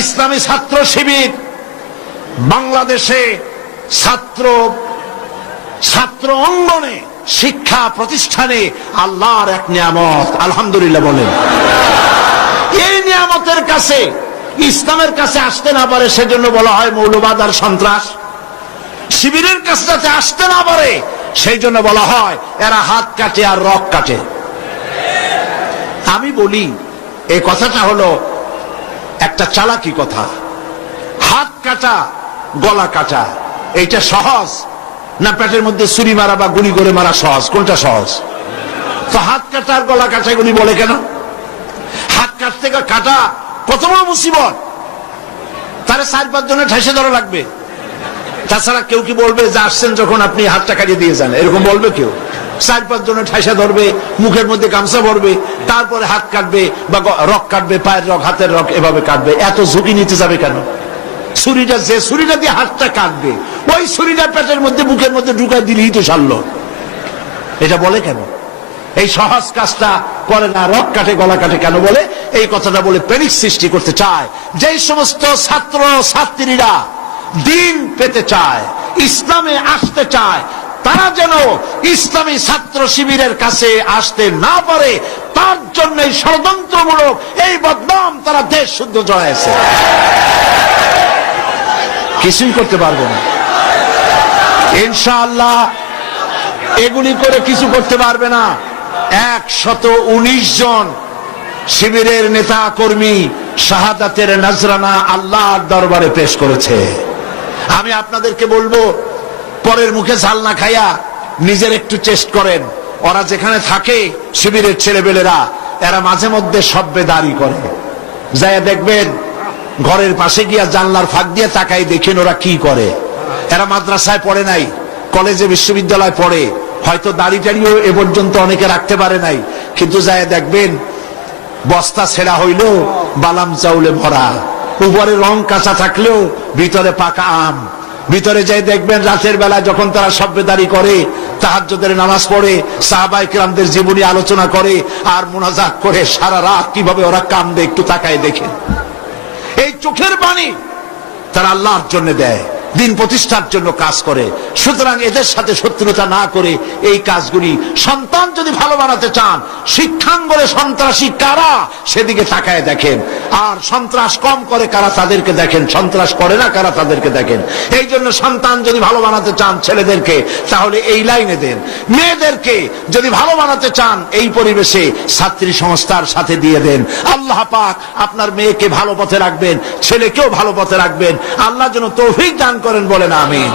ইসলামী ছাত্র শিবির বাংলাদেশে ছাত্র অঙ্গনে শিক্ষা প্রতিষ্ঠানে আল্লাহর এক নিয়ামত। আলহামদুলিল্লাহ বলেন। এই নিয়ামতের কাছে, ইসলামের কাছে আসতে না পারে সেজন্য বলা হয় মৌলবাদ আর সন্ত্রাস। শিবিরের কাছে যাতে আসতে না পারে সেই জন্য বলা হয় এরা হাত কাটে আর রক কাটে। আমি বলি এই কথাটা হলো একটা চালাকি কথা। হাত কাটা গলা কাটা এইটা সহজ না পেটের মধ্যে ছুরি মারা বা গুলি করে মারা সহজ? কোনটা সহজ? তো হাত কাটা আর গলা কাটা গুলি বলে কেন? হাত কাটতে কাটা কত বড় মুসিবত, তারে 4-5 জনের ঠেসে ধরা লাগবে। তাছাড়া কেউ কি বলবে যে আসছেন যখন আপনি হাতটা কাটিয়ে দিয়ে যান, এরকম বলবে কেউ? 4-5 জনের ঠেসা ধরবে, মুখের মধ্যে গামছা ভরবে, তারপরে হাত কাটবে বা রক কাটবে, পায়ের রক হাতের রক এভাবে কাটবে। এত ঝুঁকি নিতে যাবে কেন? ছুরিটা, যে ছুরিটা দিয়ে হাতটা কাটবে ওই ছুরিটা পেটের মধ্যে মুখের মধ্যে ঢুকাই দিলেই তো সারলো। এটা বলে কেন? এই সহজ কাজটা করে না, রক কাটে গলা কাটে কেন বলে? এই কথাটা বলে প্যানিক সৃষ্টি করতে চায়। যেই সমস্ত ছাত্র ছাত্রীরা দিন পেতে চায়, ইসলামে আসতে চায়, তারা যেন ইসলামী ছাত্র শিবিরের কাছে আসতে না পারে তার জন্য ষড়যন্ত্রমূলক এই বদনাম তারা দেশ শুদ্ধ জড়াইছে। কিছুই করতে পারবে না ইনশাআল্লাহ। এগুলি করে কিছু করতে পারবে না। 119 জন শিবিরের নেতা কর্মী শাহাদাতের নজরানা আল্লাহর দরবারে পেশ করেছে। আমি আপনাদেরকে বলবো পরের মুখে ঝাল না খাইয়া নিজের একটু চেষ্টা করেন। ওরা যেখানে থাকে শিবিরের ছেলেবেলেরা এরা মাঝে মধ্যে সভ্যেদারি করে, যাইয়া দেখবেন ঘরের পাশে গিয়া জানলার ফাঁক দিয়ে তাকাই দেখেন ওরা কি করে। এরা মাদ্রাসায় পড়ে নাই, কলেজে বিশ্ববিদ্যালয় পড়ে, হয়তো দাড়ি টাড়িও এ পর্যন্ত অনেকে রাখতে পারে নাই, কিন্তু যাইয়া দেখবেন বস্তা ছেঁড়া হইলেও বালাম চাউলে ভরা, উপরে রং কাঁচা থাকলেও ভিতরে পাকা আম। ভিতরে যাই দেখবেন রাতের বেলা যখন তারা সভ্যেদারি করে, তাহাজ্জুদের নামাজ পড়ে, সাহাবায়ে কেরামদের জীবনী আলোচনা করে আর মুনাজাত করে সারা রাত কিভাবে ওরা কান্দে একটু তাকায় দেখেন। এই চোখের পানি তারা আল্লাহর জন্য দেয়, দিন প্রতিষ্ঠার জন্য কাজ করে। সুতরাং এদের সাথে শত্রুতা না করে এই কাজগুলি, সন্তান যদি ভালো বানাতে চান শিক্ষাঙ্গনে সন্ত্রাসী কারা সেদিকে তাকায় দেখেন, আর সন্ত্রাস কম করে কারা তাদেরকে দেখেন, সন্ত্রাস করে না কারা তাদেরকে দেখেন। এই জন্য সন্তান যদি ভালো বানাতে চান ছেলেদেরকে তাহলে এই লাইনে দেন, মেয়েদেরকে যদি ভালো বানাতে চান এই পরিবেশে ছাত্রী সংস্থার সাথে দিয়ে দেন। আল্লাহ পাক আপনার মেয়েকে ভালো পথে রাখবেন, ছেলেকেও ভালো পথে রাখবেন। আল্লাহ যেন তৌফিক দান করেন, বলেন আমিন।